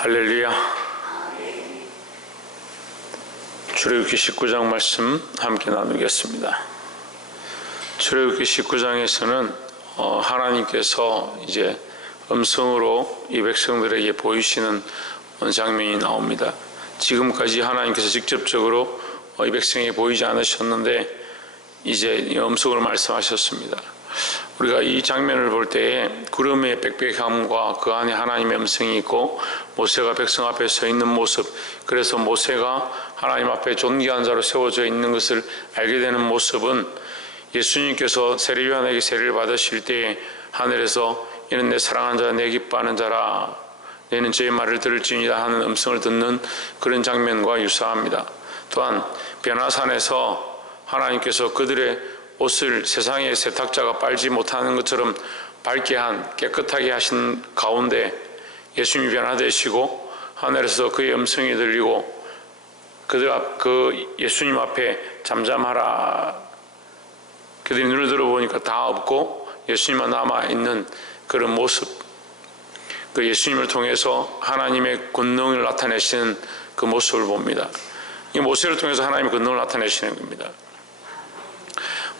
할렐루야. 출애굽기 19장 말씀 함께 나누겠습니다. 출애굽기 19장에서는 어, 하나님께서 이제 음성으로 이 백성들에게 보이시는 장면이 나옵니다. 지금까지 하나님께서 직접적으로 어, 이 백성에게 보이지 않으셨는데 이제 음성으로 말씀하셨습니다. 우리가 이 장면을 볼 때에 구름의 빽빽함과 그 안에 하나님의 음성이 있고 모세가 백성 앞에 서 있는 모습 그래서 모세가 하나님 앞에 존귀한 자로 세워져 있는 것을 알게 되는 모습은 예수님께서 세례요한에게 세례를 받으실 때에 하늘에서 이는 내 사랑하는 자, 내 기뻐하는 자라 너는 제 말을 들을지니라 하는 음성을 듣는 그런 장면과 유사합니다. 또한 변화산에서 하나님께서 그들의 옷을 세상의 세탁자가 빨지 못하는 것처럼 밝게 한 깨끗하게 하신 가운데 예수님이 변화되시고 하늘에서 그의 음성이 들리고 그들 앞, 그 예수님 앞에 잠잠하라. 그들이 눈을 들어보니까 다 없고 예수님만 남아 있는 그런 모습. 그 예수님을 통해서 하나님의 권능을 나타내시는 그 모습을 봅니다. 이 모세를 통해서 하나님의 권능을 나타내시는 겁니다.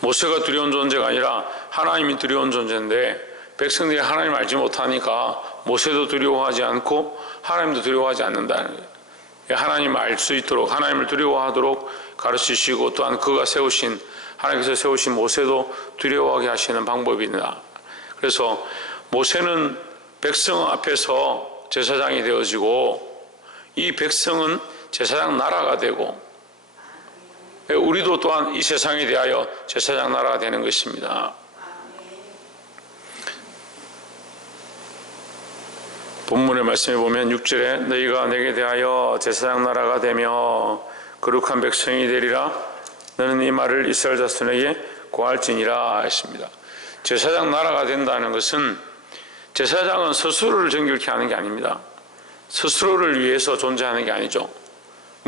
모세가 두려운 존재가 아니라 하나님이 두려운 존재인데 백성들이 하나님 알지 못하니까 모세도 두려워하지 않고 하나님도 두려워하지 않는다는 거예요. 하나님 알 수 있도록 하나님을 두려워하도록 가르치시고 또한 그가 세우신 하나님께서 세우신 모세도 두려워하게 하시는 방법이다. 그래서 모세는 백성 앞에서 제사장이 되어지고 이 백성은 제사장 나라가 되고 우리도 또한 이 세상에 대하여 제사장 나라가 되는 것입니다. 본문의 말씀에 보면 6절에 너희가 내게 대하여 제사장 나라가 되며 거룩한 백성이 되리라 너는 이 말을 이스라엘 자손에게 고할지니라 했습니다. 제사장 나라가 된다는 것은 제사장은 스스로를 정결케 하는 게 아닙니다. 스스로를 위해서 존재하는 게 아니죠.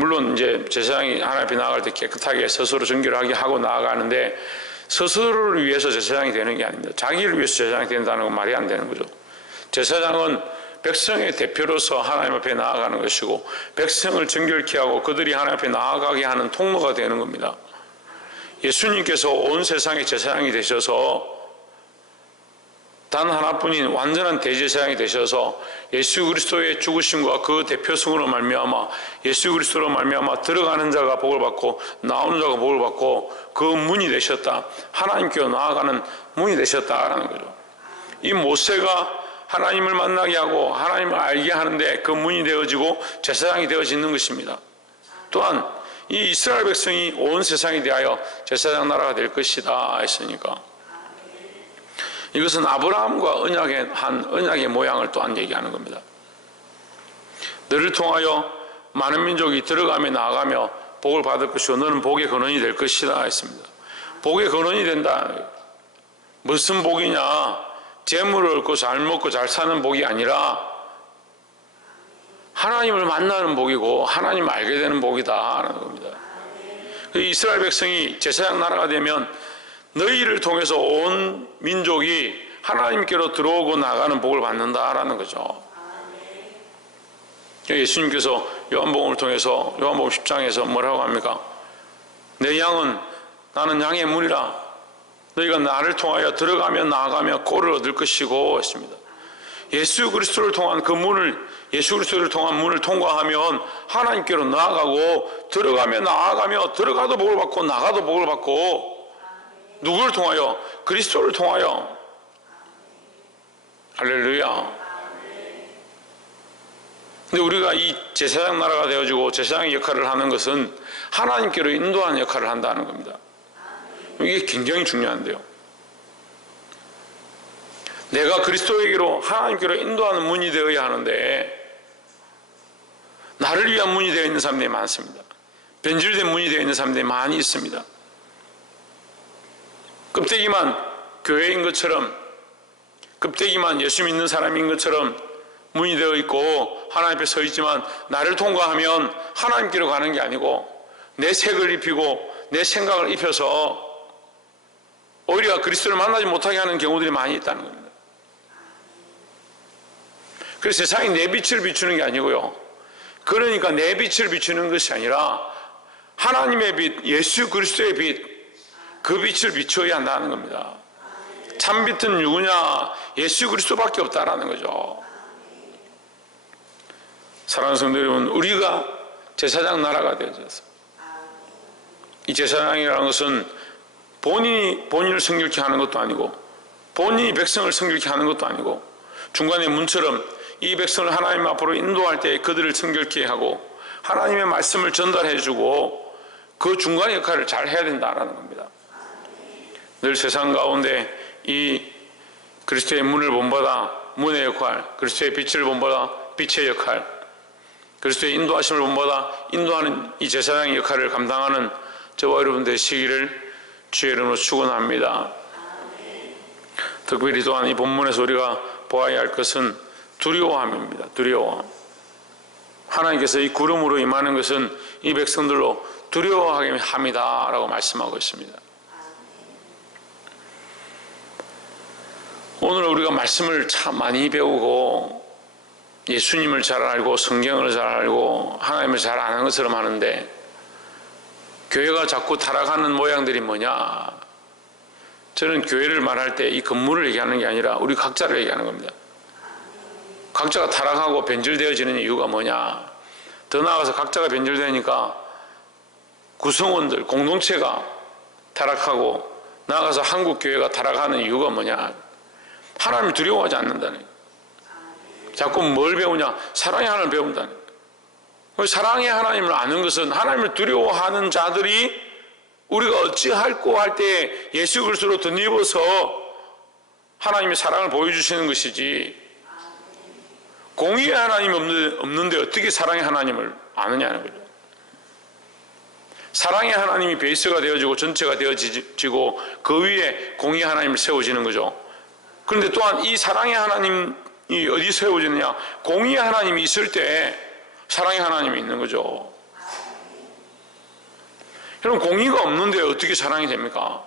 물론 이제 제사장이 하나님 앞에 나아갈 때 깨끗하게 스스로 정결하게 하고 나아가는데 스스로를 위해서 제사장이 되는 게 아닙니다. 자기를 위해서 제사장이 된다는 건 말이 안 되는 거죠. 제사장은 백성의 대표로서 하나님 앞에 나아가는 것이고 백성을 정결케 하고 그들이 하나님 앞에 나아가게 하는 통로가 되는 겁니다. 예수님께서 온 세상의 제사장이 되셔서 단 하나뿐인 완전한 대제사장이 되셔서 예수 그리스도의 죽으심과 그 대표성으로 말미암아 예수 그리스도로 말미암아 들어가는 자가 복을 받고 나오는 자가 복을 받고 그 문이 되셨다. 하나님께로 나아가는 문이 되셨다라는 거죠. 이 모세가 하나님을 만나게 하고 하나님을 알게 하는데 그 문이 되어지고 제사장이 되어지는 것입니다. 또한 이 이스라엘 백성이 온 세상에 대하여 제사장 나라가 될 것이다 했으니까 이것은 아브라함과 언약의 한 언약의 모양을 또한 얘기하는 겁니다. 너를 통하여 많은 민족이 들어가며 나아가며 복을 받을 것이고 너는 복의 근원이 될 것이다 했습니다. 복의 근원이 된다. 무슨 복이냐? 재물을 얻고 잘 먹고 잘 사는 복이 아니라 하나님을 만나는 복이고 하나님 알게 되는 복이다 하는 겁니다. 그 이스라엘 백성이 제사장 나라가 되면 너희를 통해서 온 민족이 하나님께로 들어오고 나가는 복을 받는다라는 거죠. 예수님께서 요한복음을 통해서 요한복음 10장에서 뭐라고 합니까? 내 양은 나는 양의 문이라 너희가 나를 통하여 들어가며 나아가며 꼴을 얻을 것이고 했습니다. 예수 그리스도를 통한 그 문을 예수 그리스도를 통한 문을 통과하면 하나님께로 나아가고 들어가며 나아가며 들어가도 복을 받고 나가도 복을 받고 누구를 통하여 그리스도를 통하여 할렐루야. 근데 우리가 이 제사장 나라가 되어지고 제사장의 역할을 하는 것은 하나님께로 인도하는 역할을 한다는 겁니다. 이게 굉장히 중요한데요. 내가 그리스도에게로 하나님께로 인도하는 문이 되어야 하는데 나를 위한 문이 되어 있는 사람들이 많습니다. 변질된 문이 되어 있는 사람들이 많이 있습니다. 껍데기만 교회인 것처럼 껍데기만 예수 믿는 사람인 것처럼 문이 되어 있고 하나님 앞에 서 있지만 나를 통과하면 하나님께로 가는 게 아니고 내 색을 입히고 내 생각을 입혀서 오히려 그리스도를 만나지 못하게 하는 경우들이 많이 있다는 겁니다. 그래서 세상에 내 빛을 비추는 게 아니고요. 그러니까 내 빛을 비추는 것이 아니라 하나님의 빛, 예수 그리스도의 빛, 그 빛을 비추어야 한다는 겁니다. 참 빛은 누구냐? 예수 그리스도밖에 없다라는 거죠. 사랑하는 성도 여러분, 우리가 제사장 나라가 되어져서 이 제사장이라는 것은 본인이 본인을 성결케 하는 것도 아니고 본인이 백성을 성결케 하는 것도 아니고 중간에 문처럼 이 백성을 하나님 앞으로 인도할 때 그들을 성결케 하고 하나님의 말씀을 전달해 주고 그 중간 역할을 잘 해야 된다라는 겁니다. 늘 세상 가운데 이 그리스도의 문을 본보다 문의 역할, 그리스도의 빛을 본보다 빛의 역할, 그리스도의 인도하심을 본보다 인도하는 이 제사장의 역할을 감당하는 저와 여러분 되시기를 주의 이름으로 축원합니다. 특별히 또한 이 본문에서 우리가 보아야 할 것은 두려워함입니다. 두려워함. 하나님께서 이 구름으로 임하는 것은 이 백성들로 두려워하게 합니다라고 말씀하고 있습니다. 오늘 우리가 말씀을 참 많이 배우고 예수님을 잘 알고 성경을 잘 알고 하나님을 잘 아는 것처럼 하는데 교회가 자꾸 타락하는 모양들이 뭐냐? 저는 교회를 말할 때 이 건물을 얘기하는 게 아니라 우리 각자를 얘기하는 겁니다. 각자가 타락하고 변질되어지는 이유가 뭐냐? 더 나아가서 각자가 변질되니까 구성원들, 공동체가 타락하고 나아가서 한국 교회가 타락하는 이유가 뭐냐? 하나님을 두려워하지 않는다는 자꾸 뭘 배우냐? 사랑의 하나님을 배운다는 사랑의 하나님을 아는 것은 하나님을 두려워하는 자들이 우리가 어찌할꼬 할 때 예수 그리스도로 덧입어서 하나님의 사랑을 보여주시는 것이지 공의의 하나님이 없는데 어떻게 사랑의 하나님을 아느냐는 거죠. 사랑의 하나님이 베이스가 되어지고 전체가 되어지고 그 위에 공의의 하나님을 세워지는 거죠. 그런데 또한 이 사랑의 하나님이 어디 세워지느냐? 공의의 하나님이 있을 때 사랑의 하나님이 있는 거죠. 여러분 공의가 없는데 어떻게 사랑이 됩니까?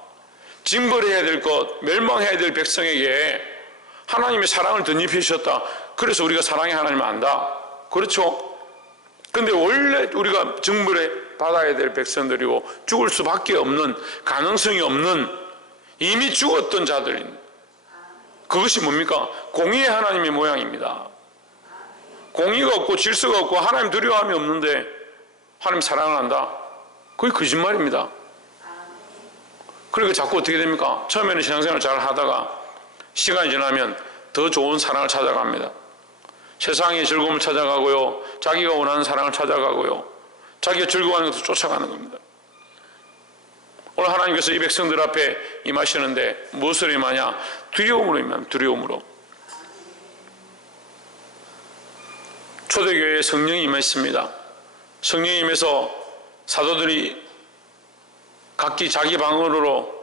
징벌해야 될 것, 멸망해야 될 백성에게 하나님의 사랑을 덧입히셨다. 그래서 우리가 사랑의 하나님을 안다. 그렇죠? 근데 원래 우리가 징벌해 받아야 될 백성들이고 죽을 수밖에 없는 가능성이 없는 이미 죽었던 자들인 그것이 뭡니까? 공의의 하나님의 모양입니다. 공의가 없고 질서가 없고 하나님 두려움이 없는데 하나님 사랑을 한다. 그게 거짓말입니다. 그러니까 자꾸 어떻게 됩니까? 처음에는 신앙생활 잘 하다가 시간이 지나면 더 좋은 사랑을 찾아갑니다. 세상의 즐거움을 찾아가고요. 자기가 원하는 사랑을 찾아가고요. 자기가 즐거워하는 것을 쫓아가는 겁니다. 오늘 하나님께서 이 백성들 앞에 임하시는데 무엇을 임하냐? 두려움으로 임하면 두려움으로. 초대교회에 성령이 임했습니다. 성령이 임해서 사도들이 각기 자기 방언으로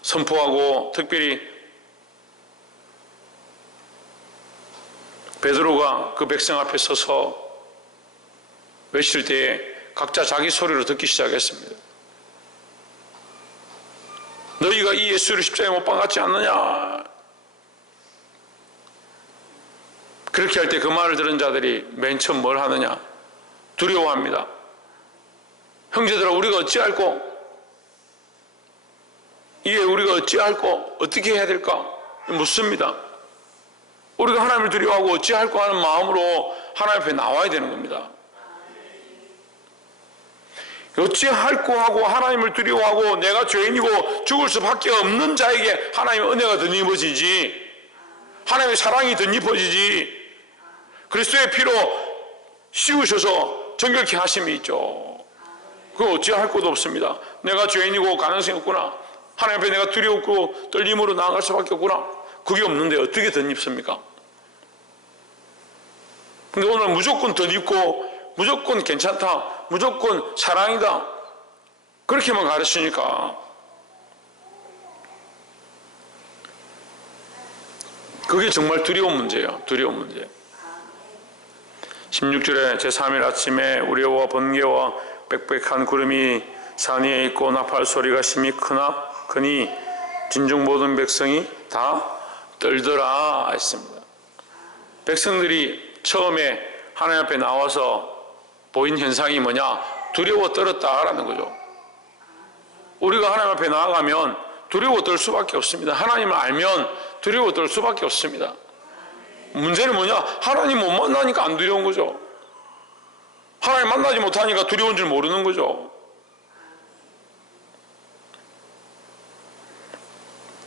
선포하고 특별히 베드로가 그 백성 앞에 서서 외칠 때에 각자 자기 소리로 듣기 시작했습니다. 너희가 이 예수를 십자가에 못 박았지 않느냐? 그렇게 할 때 그 말을 들은 자들이 맨 처음 뭘 하느냐? 두려워합니다. 형제들아 우리가 어찌할꼬? 이게 우리가 어찌할꼬? 어떻게 해야 될까? 묻습니다. 우리가 하나님을 두려워하고 어찌할꼬 하는 마음으로 하나님 앞에 나와야 되는 겁니다. 어찌할꼬 하고 하나님을 두려워하고 내가 죄인이고 죽을 수밖에 없는 자에게 하나님의 은혜가 덧입어지지 하나님의 사랑이 덧입어지지 그리스도의 피로 씌우셔서 정결케 하심이 있죠. 그거 어찌할 것도 없습니다. 내가 죄인이고 가능성이 없구나. 하나님 앞에 내가 두려웠고 떨림으로 나아갈 수밖에 없구나. 그게 없는데 어떻게 덧입습니까? 근데 오늘 무조건 덧입고 무조건 괜찮다. 무조건 사랑이다. 그렇게만 가르치니까 그게 정말 두려운 문제예요. 두려운 문제. 16절에 제3일 아침에 우려와 번개와 빽빽한 구름이 산 위에 있고 나팔 소리가 심히 크나 크니 진중 모든 백성이 다 떨더라 했습니다. 백성들이 처음에 하나님 앞에 나와서 보인 현상이 뭐냐? 두려워 떨었다라는 거죠. 우리가 하나님 앞에 나아가면 두려워 떨 수밖에 없습니다. 하나님을 알면 두려워 떨 수밖에 없습니다. 문제는 뭐냐? 하나님 못 만나니까 안 두려운 거죠. 하나님 만나지 못하니까 두려운 줄 모르는 거죠.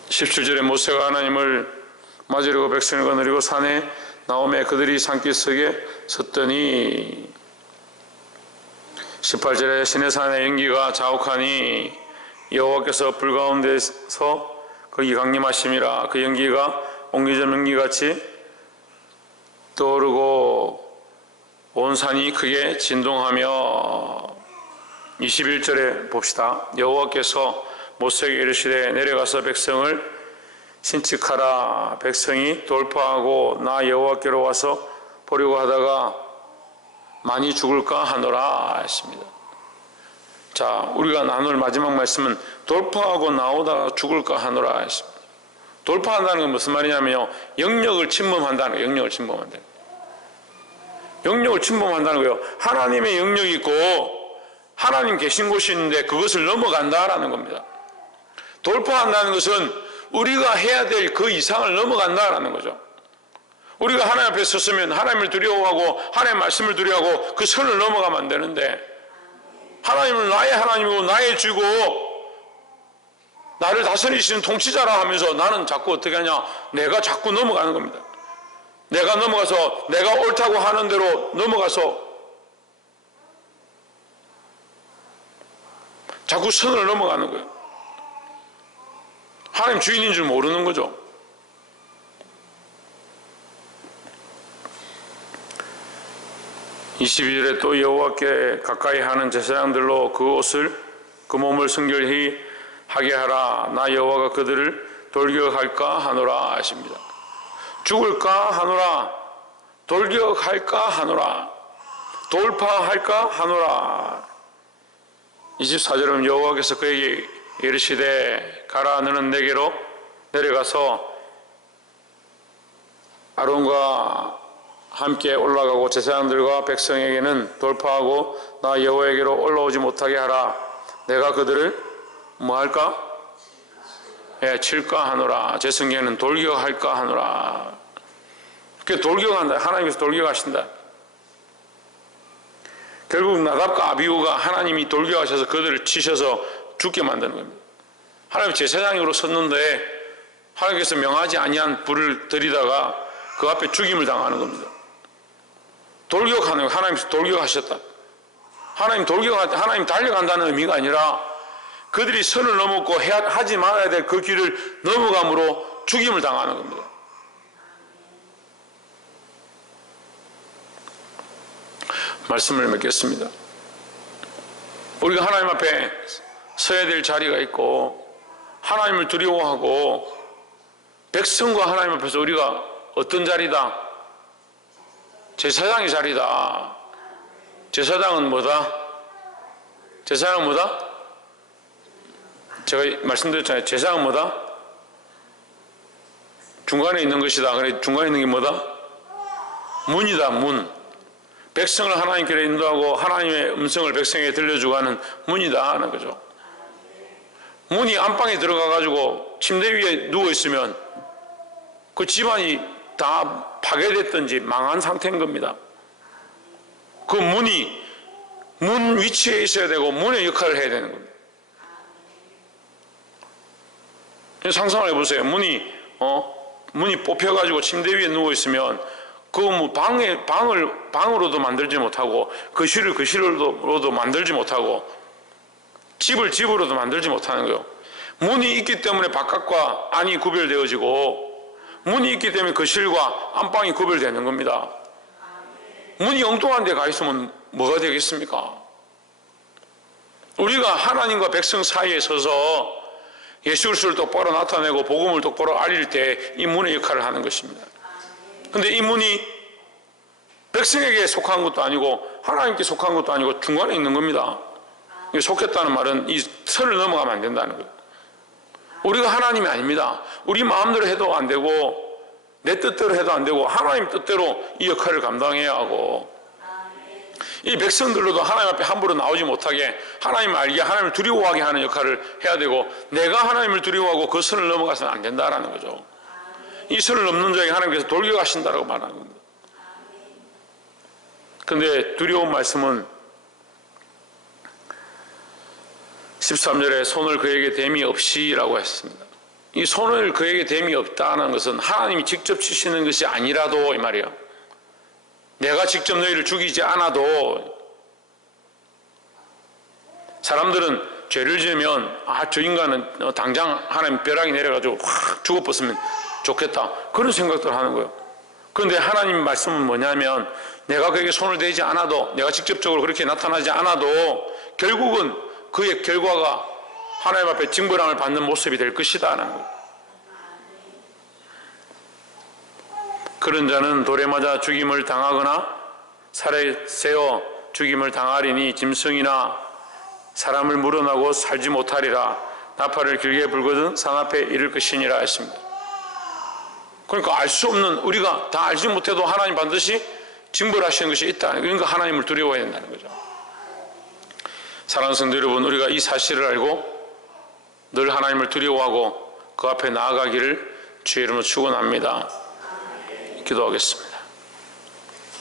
17절에 모세가 하나님을 맞으려고 백성을 거느리고 산에 나오매 그들이 산기슭에 섰더니 18절에 시내산의 연기가 자욱하니 여호와께서 불 가운데서 거기 강림하심이라 그 연기가 옹기전 연기같이 떠오르고 온 산이 크게 진동하며 21절에 봅시다. 여호와께서 모세에게 이르시되 내려가서 백성을 신측하라 백성이 돌파하고 나 여호와께로 와서 보려고 하다가 많이 죽을까 하노라 했습니다. 자, 우리가 나눌 마지막 말씀은 돌파하고 나오다가 죽을까 하노라 했습니다. 돌파한다는 건 무슨 말이냐면요. 영역을 침범한다는 거예요. 영역을 침범한다는 거예요. 영역을 침범한다는 거예요. 하나님의 영역이 있고 하나님 계신 곳이 있는데 그것을 넘어간다라는 겁니다. 돌파한다는 것은 우리가 해야 될 그 이상을 넘어간다라는 거죠. 우리가 하나님 앞에 섰으면 하나님을 두려워하고 하나님의 말씀을 두려워하고 그 선을 넘어가면 안 되는데 하나님을 나의 하나님이고 나의 주고 나를 다스리시는 통치자라 하면서 나는 자꾸 어떻게 하냐 내가 자꾸 넘어가는 겁니다. 내가 넘어가서 내가 옳다고 하는 대로 넘어가서 자꾸 선을 넘어가는 거예요. 하나님 주인인 줄 모르는 거죠. (22절에) 또 여호와께 가까이 하는 제사장들로 그 옷을 그 몸을 성결히 하게 하라. 나 여호와가 그들을 돌격할까 하노라 하십니다. 죽을까 하노라. 돌격할까 하노라. 돌파할까 하노라. 24절은 여호와께서 그에게 이르시되 가라 너는 내게로 내려가서 아론과 함께 올라가고 제사장들과 백성에게는 돌파하고 나 여호와에게로 올라오지 못하게 하라 내가 그들을 뭐 할까? 예, 칠까 하노라 제 성경에는 돌격할까 하노라 그 돌격한다 하나님께서 돌격하신다 결국 나답과 아비우가 하나님이 돌격하셔서 그들을 치셔서 죽게 만드는 겁니다. 하나님 제사장으로 섰는데 하나님께서 명하지 아니한 불을 들이다가 그 앞에 죽임을 당하는 겁니다. 돌격하는 거 하나님께서 돌격하셨다. 하나님 돌격 하나님 달려간다는 의미가 아니라 그들이 선을 넘었고 해야, 하지 말아야 될 그 길을 넘어감으로 죽임을 당하는 겁니다. 말씀을 맺겠습니다. 우리가 하나님 앞에 서야 될 자리가 있고 하나님을 두려워하고 백성과 하나님 앞에서 우리가 어떤 자리다? 제사장의 자리다. 제사장은 뭐다? 제사장은 뭐다? 제가 말씀드렸잖아요. 제사장은 뭐다? 중간에 있는 것이다. 그래 중간에 있는 게 뭐다? 문이다. 문. 백성을 하나님께로 인도하고 하나님의 음성을 백성에게 들려주고 하는 문이다 하는 거죠. 문이 안방에 들어가 가지고 침대 위에 누워 있으면 그 집안이 다 파괴됐든지 망한 상태인 겁니다. 그 문이 문 위치에 있어야 되고 문의 역할을 해야 되는 겁니다. 상상을 해보세요. 문이 어 문이 뽑혀가지고 침대 위에 누워 있으면 그 뭐 방에 방을 방으로도 만들지 못하고 거실을 거실로도 만들지 못하고 집을 집으로도 만들지 못하는 거예요. 문이 있기 때문에 바깥과 안이 구별되어지고 문이 있기 때문에 거실과 안방이 구별되는 겁니다. 문이 엉뚱한 데 가 있으면 뭐가 되겠습니까? 우리가 하나님과 백성 사이에 서서 예수 그리스도를 똑바로 나타내고 복음을 똑바로 알릴 때 이 문의 역할을 하는 것입니다. 근데 이 문이 백성에게 속한 것도 아니고 하나님께 속한 것도 아니고 중간에 있는 겁니다. 속했다는 말은 이 선을 넘어가면 안 된다는 거예요. 우리가 하나님이 아닙니다. 우리 마음대로 해도 안 되고 내 뜻대로 해도 안 되고 하나님 뜻대로 이 역할을 감당해야 하고 이 백성들로도 하나님 앞에 함부로 나오지 못하게 하나님 알게 하나님을 두려워하게 하는 역할을 해야 되고 내가 하나님을 두려워하고 그 선을 넘어가서는 안 된다라는 거죠. 이 선을 넘는 자에게 하나님께서 돌려가신다라고 말하는 겁니다. 근데 두려운 말씀은 13절에 손을 그에게 댐이 없이라고 했습니다. 이 손을 그에게 댐이 없다는 것은 하나님이 직접 치시는 것이 아니라도 이 말이야. 내가 직접 너희를 죽이지 않아도 사람들은 죄를 지으면 아 저 인간은 어, 당장 하나님 벼락이 내려가지고 확 죽어버렸으면 좋겠다 그런 생각들 하는 거예요. 그런데 하나님 말씀은 뭐냐면 내가 그에게 손을 대지 않아도 내가 직접적으로 그렇게 나타나지 않아도 결국은 그의 결과가 하나님 앞에 징벌함을 받는 모습이 될 것이다라는 거예요. 그런 자는 돌에 맞아 죽임을 당하거나 살에 세어 죽임을 당하리니 짐승이나 사람을 물어나고 살지 못하리라 나팔을 길게 불거든 산 앞에 이를 것이니라 했습니다. 그러니까 알 수 없는 우리가 다 알지 못해도 하나님 반드시 징벌하시는 것이 있다. 그러니까 하나님을 두려워해야 된다는 거죠. 사랑하는 성도 여러분, 우리가 이 사실을 알고 늘 하나님을 두려워하고 그 앞에 나아가기를 주의 이름으로 축원합니다. 기도하겠습니다.